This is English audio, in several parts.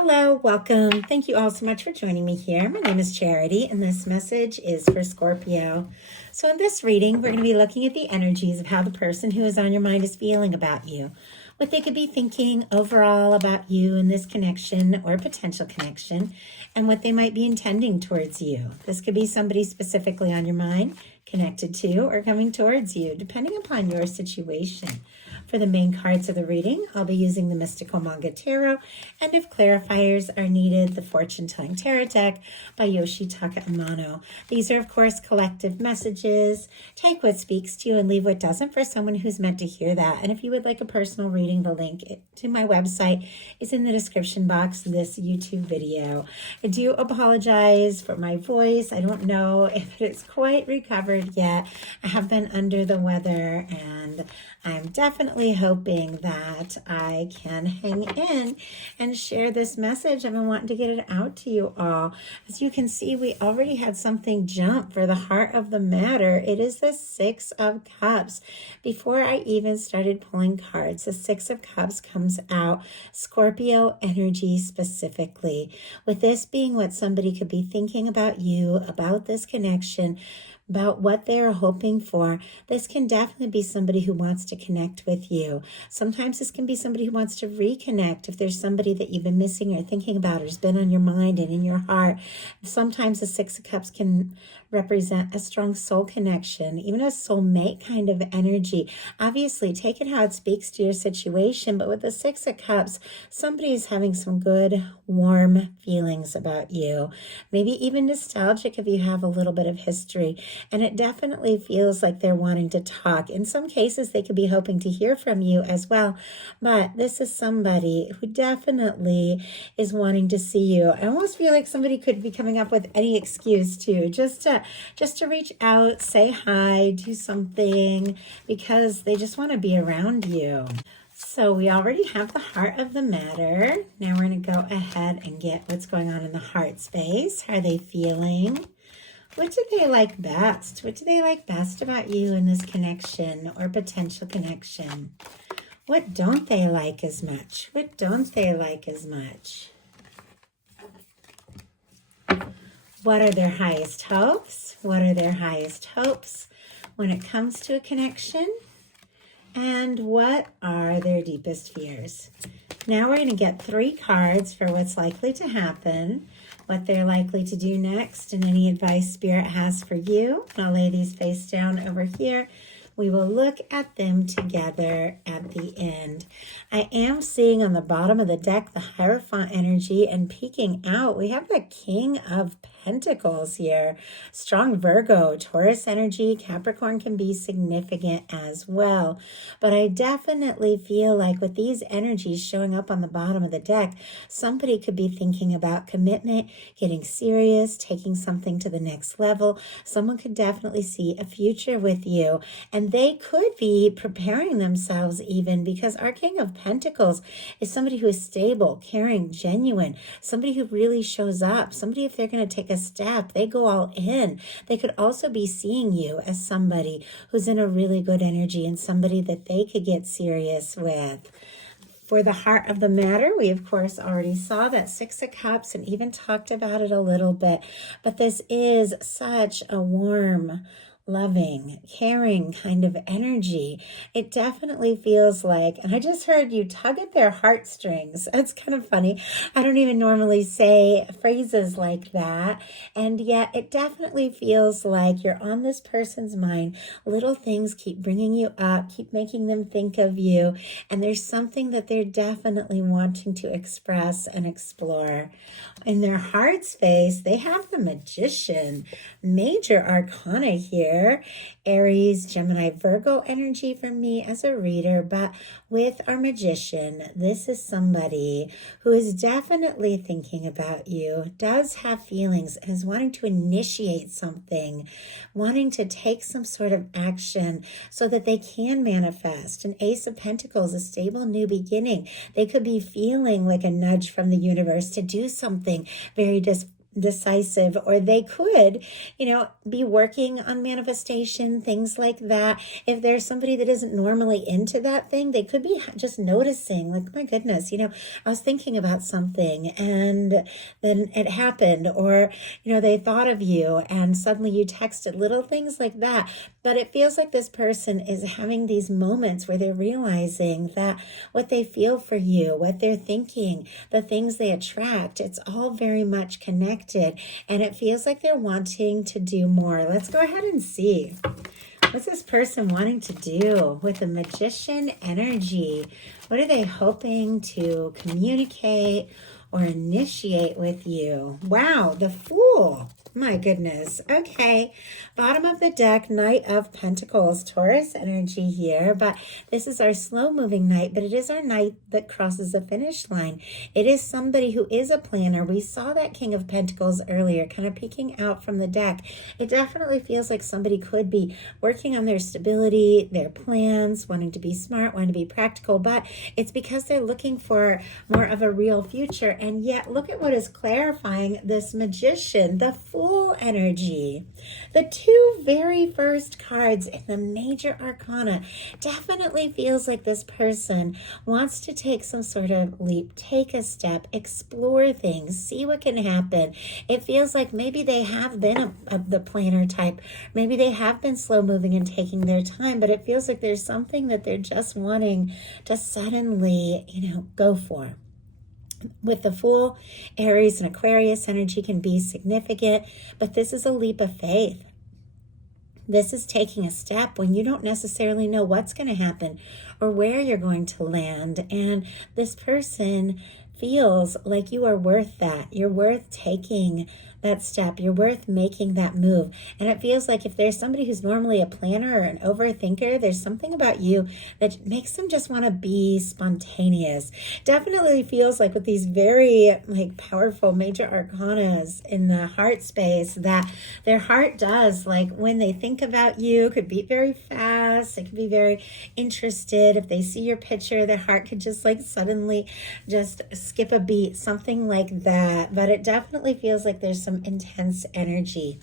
Hello, welcome. Thank you all so much for joining me here. My name is Charity, and this message is for Scorpio. So in this reading, we're going to be looking at the energies of how the person who is on your mind is feeling about you, what they could be thinking overall about you in this connection or potential connection, and what they might be intending towards you. This could be somebody specifically on your mind, connected to, or coming towards you, depending upon your situation. For the main cards of the reading, I'll be using the Mystical Manga Tarot, and if clarifiers are needed, the Fortune Telling Tarot deck by Yoshitaka Amano. These are, of course, collective messages. Take what speaks to you and leave what doesn't for someone who's meant to hear that. And if you would like a personal reading, the link to my website is in the description box of this YouTube video. I do apologize for my voice. I don't know if it's quite recovered yet. I have been under the weather, and I'm definitely hoping that I can hang in and share this message. I've been wanting to get it out to you all. As you can see, we already had something jump for the heart of the matter. It is the Six of Cups. Before I even started pulling cards, the Six of Cups comes out, Scorpio energy specifically. With this being what somebody could be thinking about you, about this connection, about what they're hoping for. This can definitely be somebody who wants to connect with you. Sometimes this can be somebody who wants to reconnect if there's somebody that you've been missing or thinking about or has been on your mind and in your heart. Sometimes the Six of Cups can represent a strong soul connection, even a soulmate kind of energy. Obviously, take it how it speaks to your situation, but with the Six of Cups, somebody is having some good, warm feelings about you. Maybe even nostalgic if you have a little bit of history. And it definitely feels like they're wanting to talk. In some cases, they could be hoping to hear from you as well. But this is somebody who definitely is wanting to see you. I almost feel like somebody could be coming up with any excuse too, just to reach out, say hi, do something, because they just want to be around you. So we already have the heart of the matter. Now we're going to go ahead and get what's going on in the heart space. How are they feeling? What do they like best? What do they like best about you in this connection or potential connection? What don't they like as much? What don't they like as much? What are their highest hopes? What are their highest hopes when it comes to a connection? And what are their deepest fears? Now we're going to get 3 cards for what's likely to happen, what they're likely to do next, and any advice Spirit has for you. I'll lay these face down over here. We will look at them together at the end. I am seeing on the bottom of the deck the Hierophant energy, and peeking out, we have the King of Pentacles here. Strong Virgo, Taurus energy, Capricorn can be significant as well. But I definitely feel like with these energies showing up on the bottom of the deck, somebody could be thinking about commitment, getting serious, taking something to the next level. Someone could definitely see a future with you, and they could be preparing themselves even, because our King of Pentacles is somebody who is stable, caring, genuine, somebody who really shows up, somebody if they're going to take a step, they go all in. They could also be seeing you as somebody who's in a really good energy and somebody that they could get serious with. For the heart of the matter, we of course already saw that Six of Cups and even talked about it a little bit, but this is such a warm, loving, caring kind of energy. It definitely feels like, and I just heard you tug at their heartstrings. It's kind of funny. I don't even normally say phrases like that. And yet it definitely feels like you're on this person's mind. Little things keep bringing you up, keep making them think of you. And there's something that they're definitely wanting to express and explore. In their heart space, they have the Magician, major arcana here. Aries, Gemini, Virgo energy for me as a reader, but with our Magician, this is somebody who is definitely thinking about you, does have feelings, and is wanting to initiate something, wanting to take some sort of action so that they can manifest. An Ace of Pentacles, a stable new beginning. They could be feeling like a nudge from the universe to do something very decisive, or they could, be working on manifestation, things like that. If there's somebody that isn't normally into that thing, they could be just noticing, like, my goodness, I was thinking about something and then it happened, or, they thought of you and suddenly you texted, little things like that. But it feels like this person is having these moments where they're realizing that what they feel for you, what they're thinking, the things they attract, it's all very much connected. And it feels like they're wanting to do more. Let's go ahead and see. What's this person wanting to do with the Magician energy? What are they hoping to communicate or initiate with you? Wow, the Fool. My goodness. Okay. Bottom of the deck, Knight of Pentacles, Taurus energy here. But this is our slow moving knight, but it is our knight that crosses the finish line. It is somebody who is a planner. We saw that King of Pentacles earlier, kind of peeking out from the deck. It definitely feels like somebody could be working on their stability, their plans, wanting to be smart, wanting to be practical, but it's because they're looking for more of a real future. And yet, look at what is clarifying this Magician, the Fool energy. The two very first cards in the major arcana definitely feels like this person wants to take some sort of leap, take a step, explore things, see what can happen. It feels like maybe they have been the planner type. Maybe they have been slow moving and taking their time, but it feels like there's something that they're just wanting to suddenly, go for. With the Fool, Aries and Aquarius energy can be significant, but this is a leap of faith. This is taking a step when you don't necessarily know what's going to happen or where you're going to land. And this person feels like you are worth that. You're worth taking that step. You're worth making that move. And it feels like if there's somebody who's normally a planner or an overthinker, there's something about you that makes them just want to be spontaneous. Definitely feels like with these very powerful major arcanas in the heart space that their heart does, when they think about you, could beat very fast. They could be very interested. If they see your picture, their heart could just suddenly just skip a beat, something like that. But it definitely feels like there's some intense energy.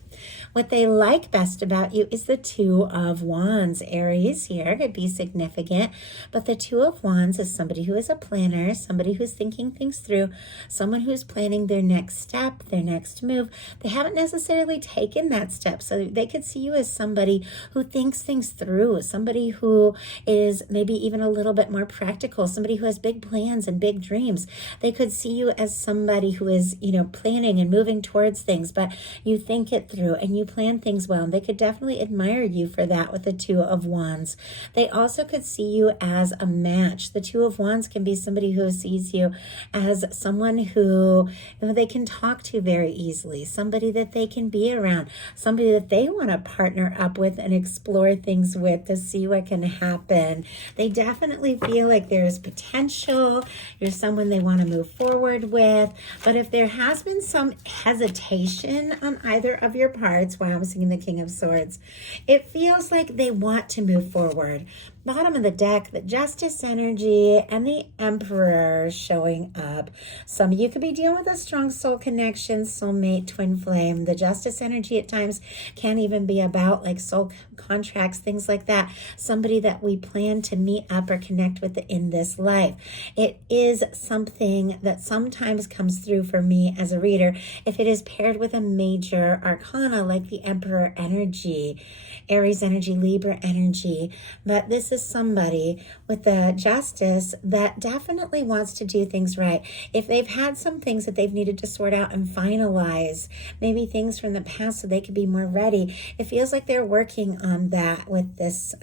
What they like best about you is the Two of Wands. Aries here could be significant, but the Two of Wands is somebody who is a planner, somebody who's thinking things through, someone who's planning their next step, their next move. They haven't necessarily taken that step, so they could see you as somebody who thinks things through, somebody who is maybe even a little bit more practical, somebody who has big plans and big dreams. They could see you as somebody who is, planning and moving towards things, but you think it through and you plan things well. And they could definitely admire you for that with the Two of Wands. They also could see you as a match. The Two of Wands can be somebody who sees you as someone who they can talk to very easily, somebody that they can be around, somebody that they want to partner up with and explore things with to see what can happen. They definitely feel like there's potential. You're someone they want to move forward with. But if there has been some hesitation on either of your parts, while I'm seeing the King of Swords, it feels like they want to move forward. Bottom of the deck, the Justice energy and the Emperor showing up. Some of you could be dealing with a strong soul connection, soulmate, twin flame. The Justice energy at times can even be about soul contracts, things like that. Somebody that we plan to meet up or connect with in this life. It is something that sometimes comes through for me as a reader if it is paired with a major arcana like the Emperor energy, Aries energy, Libra energy. But this is somebody with the Justice that definitely wants to do things right. If they've had some things that they've needed to sort out and finalize, maybe things from the past so they could be more ready, it feels like they're working on that with this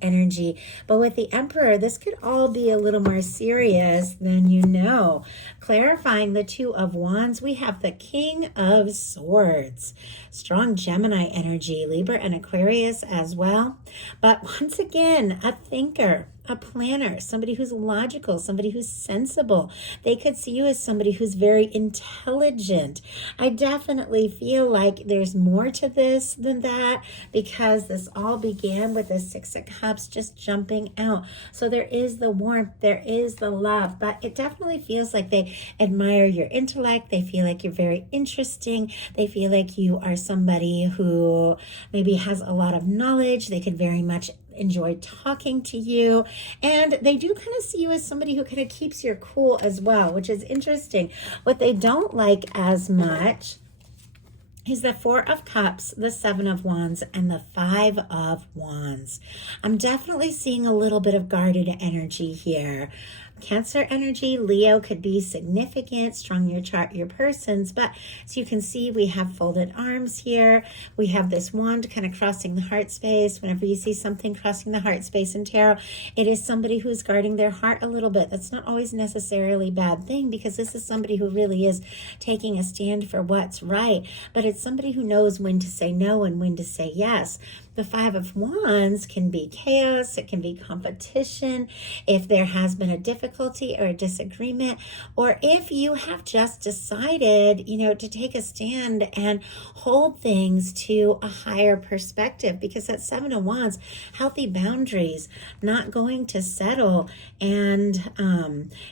energy. But with the Emperor, this could all be a little more serious than you know. Clarifying the Two of Wands, we have the King of Swords. Strong Gemini energy, Libra and Aquarius as well. But once again, a thinker, a planner, somebody who's logical, somebody who's sensible. They could see you as somebody who's very intelligent. I definitely feel like there's more to this than that, because this all began with the Six of Cups just jumping out. So there is the warmth, there is the love, but it definitely feels like they admire your intellect. They feel like you're very interesting. They feel like you are somebody who maybe has a lot of knowledge. They could very much enjoy talking to you, and they do kind of see you as somebody who kind of keeps your cool as well, which is interesting. What they don't like as much is the Four of Cups, the Seven of Wands, and the Five of Wands. I'm definitely seeing a little bit of guarded energy here. Cancer energy, Leo could be significant, strong your chart, your persons, but as you can see, we have folded arms here. We have this wand kind of crossing the heart space. Whenever you see something crossing the heart space in tarot, it is somebody who's guarding their heart a little bit. That's not always necessarily a bad thing, because this is somebody who really is taking a stand for what's right, but it's somebody who knows when to say no and when to say yes. The Five of Wands can be chaos. It can be competition. If there has been a difficulty or a disagreement, or if you have just decided, to take a stand and hold things to a higher perspective, because that Seven of Wands, healthy boundaries, not going to settle. And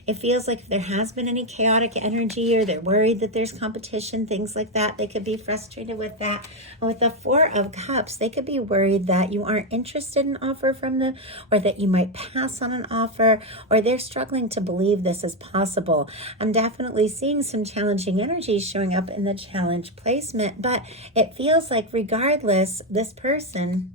it feels like if there has been any chaotic energy, or they're worried that there's competition, things like that, they could be frustrated with that. And with the Four of Cups, they could be worried that you aren't interested in an offer from them, or that you might pass on an offer, or they're struggling to believe this is possible. I'm definitely seeing some challenging energies showing up in the challenge placement, but it feels like regardless, this person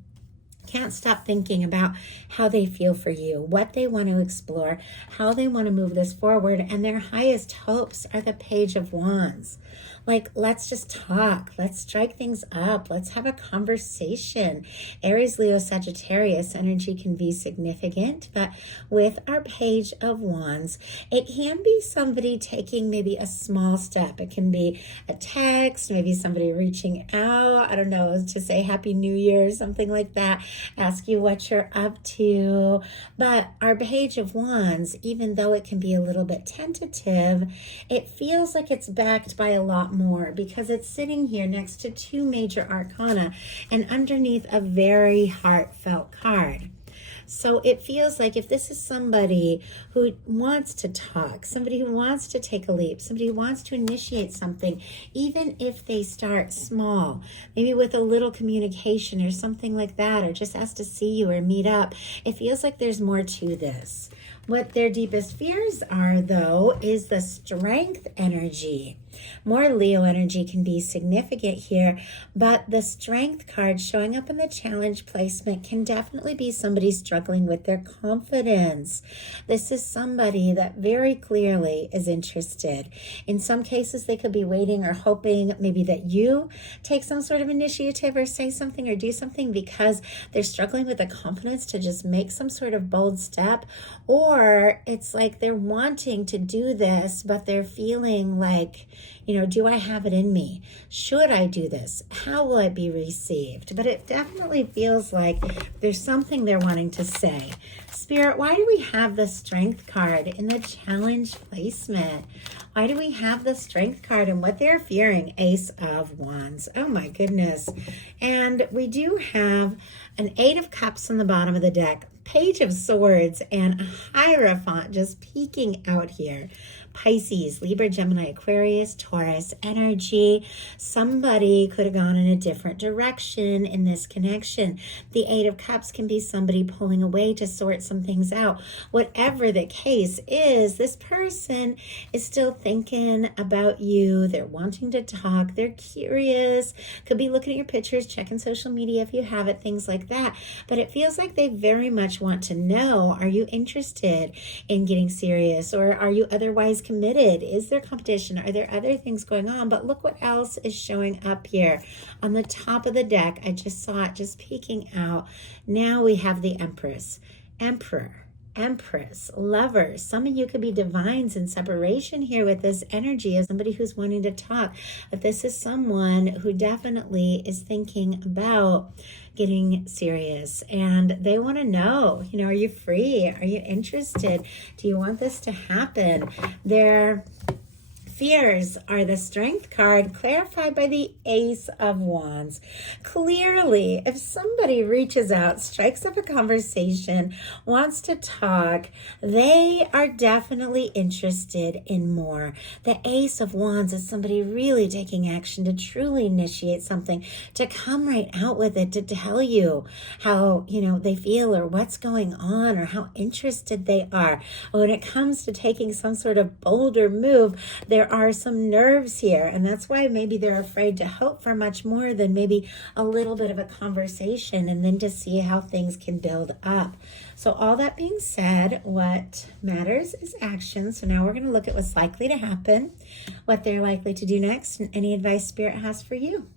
can't stop thinking about how they feel for you, what they want to explore, how they want to move this forward, and their highest hopes are the Page of Wands. Like, let's just talk. Let's strike things up. Let's have a conversation. Aries, Leo, Sagittarius energy can be significant, but with our Page of Wands, it can be somebody taking maybe a small step. It can be a text, maybe somebody reaching out, I don't know, to say Happy New Year, something like that, ask you what you're up to. But our Page of Wands, even though it can be a little bit tentative, it feels like it's backed by a lot more, because it's sitting here next to two major arcana and underneath a very heartfelt card. So it feels like if this is somebody who wants to talk, somebody who wants to take a leap, somebody who wants to initiate something, even if they start small, maybe with a little communication or something like that, or just ask to see you or meet up, it feels like there's more to this. What their deepest fears are, though, is the Strength energy. More Leo energy can be significant here, but the Strength card showing up in the challenge placement can definitely be somebody struggling with their confidence. This is somebody that very clearly is interested. In some cases, they could be waiting or hoping maybe that you take some sort of initiative or say something or do something, because they're struggling with the confidence to just make some sort of bold step. Or it's like they're wanting to do this, but they're feeling like, do I have it in me? Should I do this? How will it be received? But it definitely feels like there's something they're wanting to say. Spirit, why do we have the Strength card in the challenge placement? Why do we have the Strength card and what they're fearing? Ace of Wands. Oh my goodness. And we do have an Eight of Cups on the bottom of the deck, Page of Swords, and a Hierophant just peeking out here. Pisces, Libra, Gemini, Aquarius, Taurus energy. Somebody could have gone in a different direction in this connection. The Eight of Cups can be somebody pulling away to sort some things out. Whatever the case is, this person is still thinking about you. They're wanting to talk. They're curious. Could be looking at your pictures, checking social media if you have it, things like that. But it feels like they very much want to know, are you interested in getting serious, or are you otherwise committed? Is there competition? Are there other things going on? But look what else is showing up here on the top of the deck. I just saw it just peeking out. Now we have the Empress, Emperor, Empress, Lover. Some of you could be divines in separation here with this energy of somebody who's wanting to talk. But this is someone who definitely is thinking about getting serious, and they want to know, are you free? Are you interested? Do you want this to happen? They're fears are the Strength card, clarified by the Ace of Wands. Clearly, if somebody reaches out, strikes up a conversation, wants to talk, they are definitely interested in more. The Ace of Wands is somebody really taking action to truly initiate something, to come right out with it, to tell you how, they feel or what's going on or how interested they are. When it comes to taking some sort of bolder move, there are some nerves here, and that's why maybe they're afraid to hope for much more than maybe a little bit of a conversation, and then to see how things can build up. So all that being said, what matters is action. So now we're going to look at what's likely to happen, what they're likely to do next, and any advice Spirit has for you.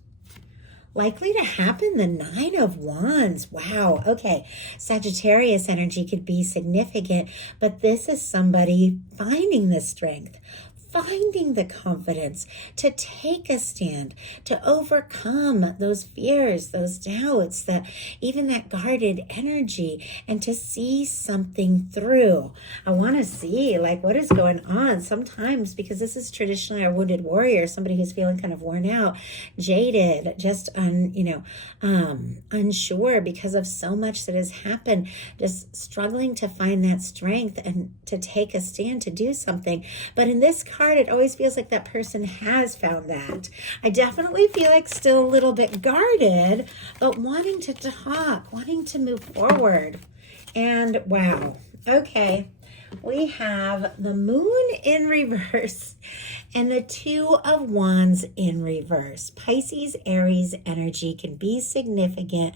Likely to happen, the Nine of Wands. Wow. Okay. Sagittarius energy could be significant, but this is somebody finding the strength, finding the confidence to take a stand, to overcome those fears, those doubts, even that guarded energy, and to see something through. I want to see what is going on. Sometimes, because this is traditionally a wounded warrior, somebody who's feeling kind of worn out, jaded, just unsure because of so much that has happened, just struggling to find that strength and to take a stand to do something. But in this card, it always feels like that person has found that. I definitely feel like still a little bit guarded, but wanting to talk, wanting to move forward. And wow, okay, we have the Moon in reverse and the Two of Wands in reverse. Pisces, Aries energy can be significant,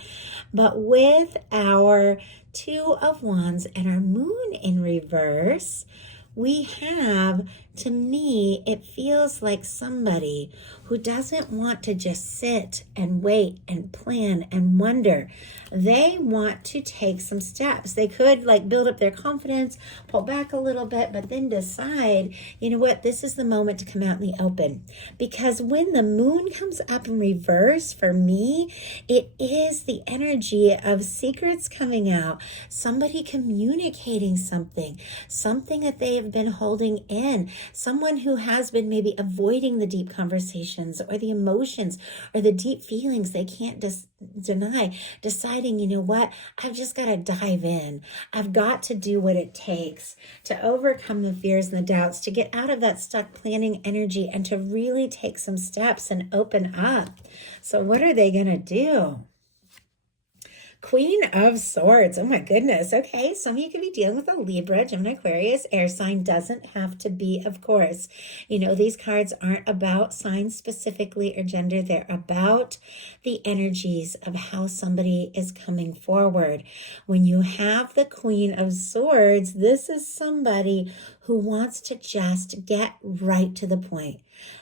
but with our Two of Wands and our Moon in reverse, we have, to me, it feels like somebody who doesn't want to just sit and wait and plan and wonder. They want to take some steps. They could build up their confidence, pull back a little bit, but then decide, you know what, this is the moment to come out in the open. Because when the Moon comes up in reverse, for me, it is the energy of secrets coming out, somebody communicating something that they have been holding in, someone who has been maybe avoiding the deep conversations or the emotions or the deep feelings they can't deny, deciding, you know what, I've just got to dive in. I've got to do what it takes to overcome the fears and the doubts, to get out of that stuck planning energy and to really take some steps and open up. So what are they going to do? Queen of Swords. Oh my goodness. Okay, some of you could be dealing with a Libra, Gemini, Aquarius, air sign. Doesn't have to be, of course. These cards aren't about signs specifically or gender. They're about the energies of how somebody is coming forward. When you have the Queen of Swords, this is somebody who wants to just get right to the point.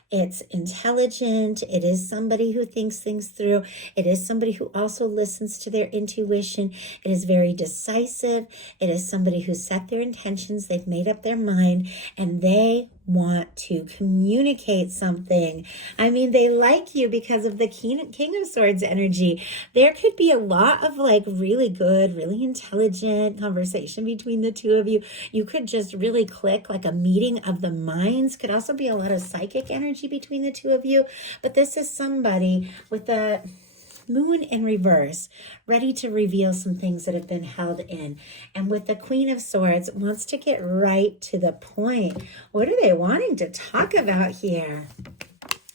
It's intelligent. It is somebody who thinks things through. It is somebody who also listens to their intuition. It is very decisive. It is somebody who set their intentions. They've made up their mind and they want to communicate something. I mean, they like you because of the King of Swords energy. There could be a lot of really good, really intelligent conversation between the two of you. You could just really click, like a meeting of the minds. Could also be a lot of psychic energy between the two of you. But this is somebody with the Moon in reverse, ready to reveal some things that have been held in. And with the Queen of Swords, wants to get right to the point. What are they wanting to talk about here?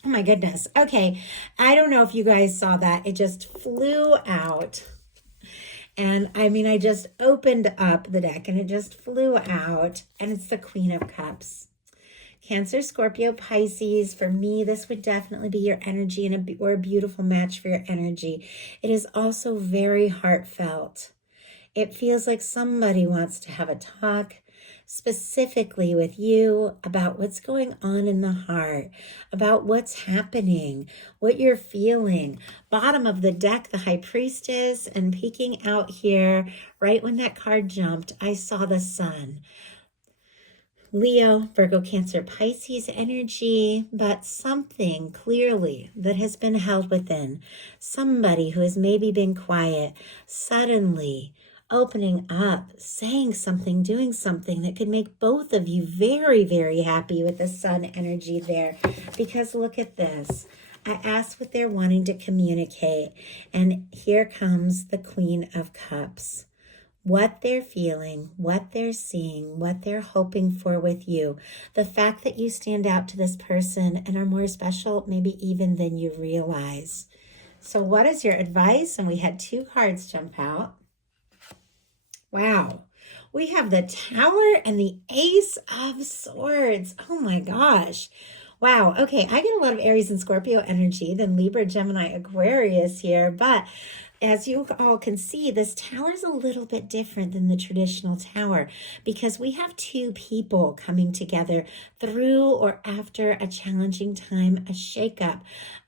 Oh my goodness. Okay, I don't know if you guys saw that. It just flew out. And I mean, I just opened up the deck and it just flew out. And it's the Queen of Cups. Cancer, Scorpio, Pisces. For me, this would definitely be your energy or a beautiful match for your energy. It is also very heartfelt. It feels like somebody wants to have a talk. specifically with you about what's going on in the heart, about what's happening, what you're feeling. Bottom of the deck, the High Priestess, and peeking out here, right when that card jumped, I saw the sun. Leo, Virgo, Cancer, Pisces energy, but something clearly that has been held within. Somebody who has maybe been quiet, suddenly opening up, saying something, doing something that could make both of you very, very happy with the sun energy there. Because look at this. I asked what they're wanting to communicate, and here comes the Queen of Cups. What they're feeling, what they're seeing, what they're hoping for with you. The fact that you stand out to this person and are more special, maybe even than you realize. So what is your advice? And we had 2 cards jump out. Wow. We have the Tower and the Ace of Swords. Oh my gosh. Wow. Okay. I get a lot of Aries and Scorpio energy, then Libra, Gemini, Aquarius here, but as you all can see, this tower is a little bit different than the traditional tower because we have 2 people coming together through or after a challenging time, a shakeup,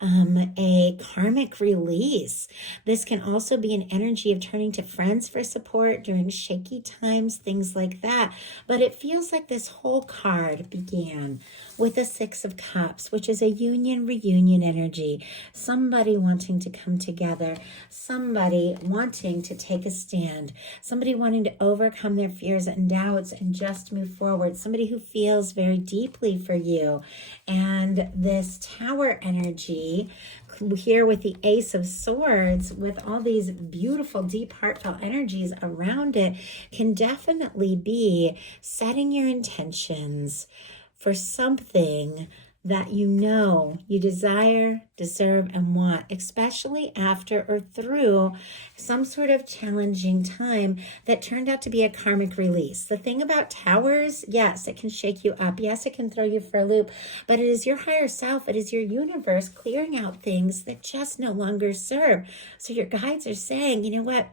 a karmic release. This can also be an energy of turning to friends for support during shaky times, things like that. But it feels like this whole card began with the 6 of Cups, which is a union, reunion energy. Somebody wanting to come together, somebody wanting to take a stand, somebody wanting to overcome their fears and doubts and just move forward, somebody who feels very deeply for you. And this Tower energy here with the Ace of Swords, with all these beautiful, deep, heartfelt energies around it, can definitely be setting your intentions for something that you know you desire, deserve, and want, especially after or through some sort of challenging time that turned out to be a karmic release. The thing about towers, yes, it can shake you up. Yes, it can throw you for a loop, but it is your higher self. It is your universe clearing out things that just no longer serve. So your guides are saying, you know what?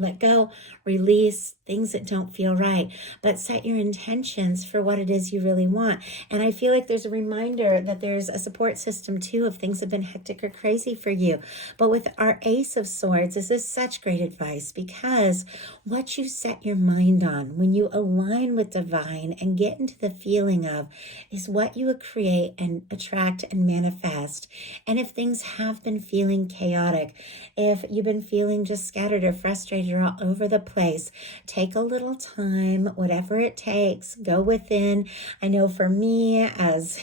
Let go, release things that don't feel right, but set your intentions for what it is you really want. And I feel like there's a reminder that there's a support system too if things have been hectic or crazy for you. But with our Ace of Swords, this is such great advice because what you set your mind on when you align with divine and get into the feeling of is what you would create and attract and manifest. And if things have been feeling chaotic, if you've been feeling just scattered or frustrated, you're all over the place, take a little time, whatever it takes, go within. I know for me, as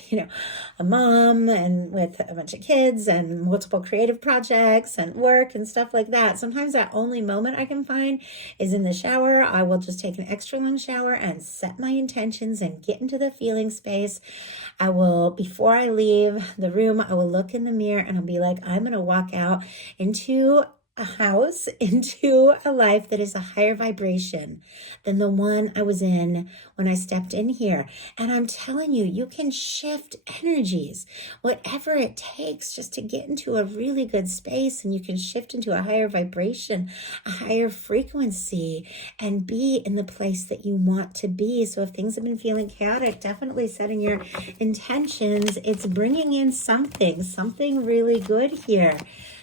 a mom and with a bunch of kids and multiple creative projects and work and stuff like that, sometimes that only moment I can find is in the shower. I will just take an extra long shower and set my intentions and get into the feeling space. I will, before I leave the room, I will look in the mirror and I'll be like, I'm going to walk out into a house, into a life that is a higher vibration than the one I was in when I stepped in here. And I'm telling you, you can shift energies, whatever it takes just to get into a really good space, and you can shift into a higher vibration, a higher frequency, and be in the place that you want to be. So if things have been feeling chaotic, definitely setting your intentions. It's bringing in something really good here.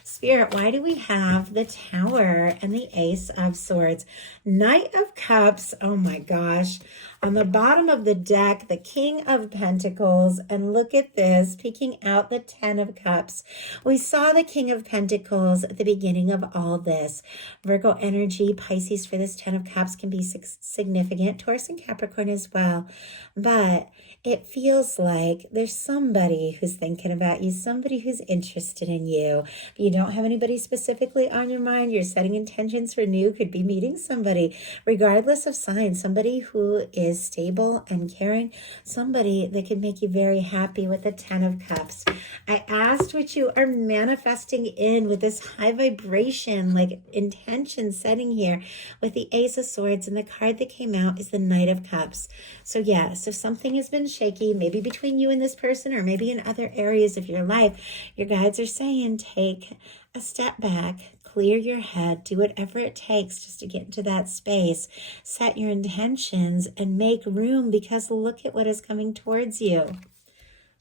Spirit, why do we have the Tower and the Ace of Swords? Knight of Cups, oh my gosh. On the bottom of the deck, the King of Pentacles, and look at this, peeking out the 10 of Cups. We saw the King of Pentacles at the beginning of all this. Virgo energy, Pisces for this 10 of Cups can be significant, Taurus and Capricorn as well. But it feels like there's somebody who's thinking about you, somebody who's interested in you. If you don't have anybody specifically on your mind, you're setting intentions for new, could be meeting somebody, regardless of sign, somebody who is stable and caring, somebody that can make you very happy with the 10 of Cups. I asked what you are manifesting in with this high vibration, like intention setting here with the Ace of Swords, and the card that came out is the Knight of Cups. So yes, if something has been shaky, maybe between you and this person, or maybe in other areas of your life, your guides are saying, take a step back, clear your head, do whatever it takes just to get into that space, set your intentions, and make room, because look at what is coming towards you.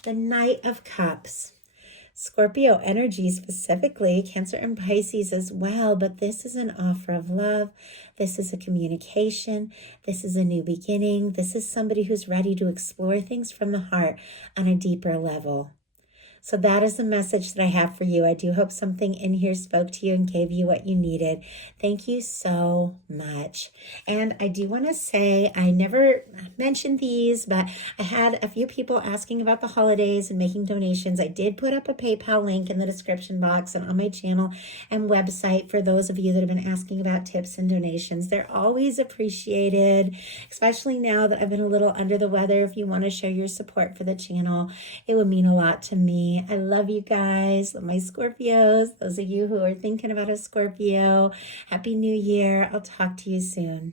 The Knight of Cups. Scorpio energy specifically, Cancer and Pisces as well, but this is an offer of love. This is a communication. This is a new beginning. This is somebody who's ready to explore things from the heart on a deeper level. So that is the message that I have for you. I do hope something in here spoke to you and gave you what you needed. Thank you so much. And I do want to say, I never mentioned these, but I had a few people asking about the holidays and making donations. I did put up a PayPal link in the description box and on my channel and website for those of you that have been asking about tips and donations. They're always appreciated, especially now that I've been a little under the weather. If you want to show your support for the channel, it would mean a lot to me. I love you guys, my Scorpios, those of you who are thinking about a Scorpio. Happy New Year. I'll talk to you soon.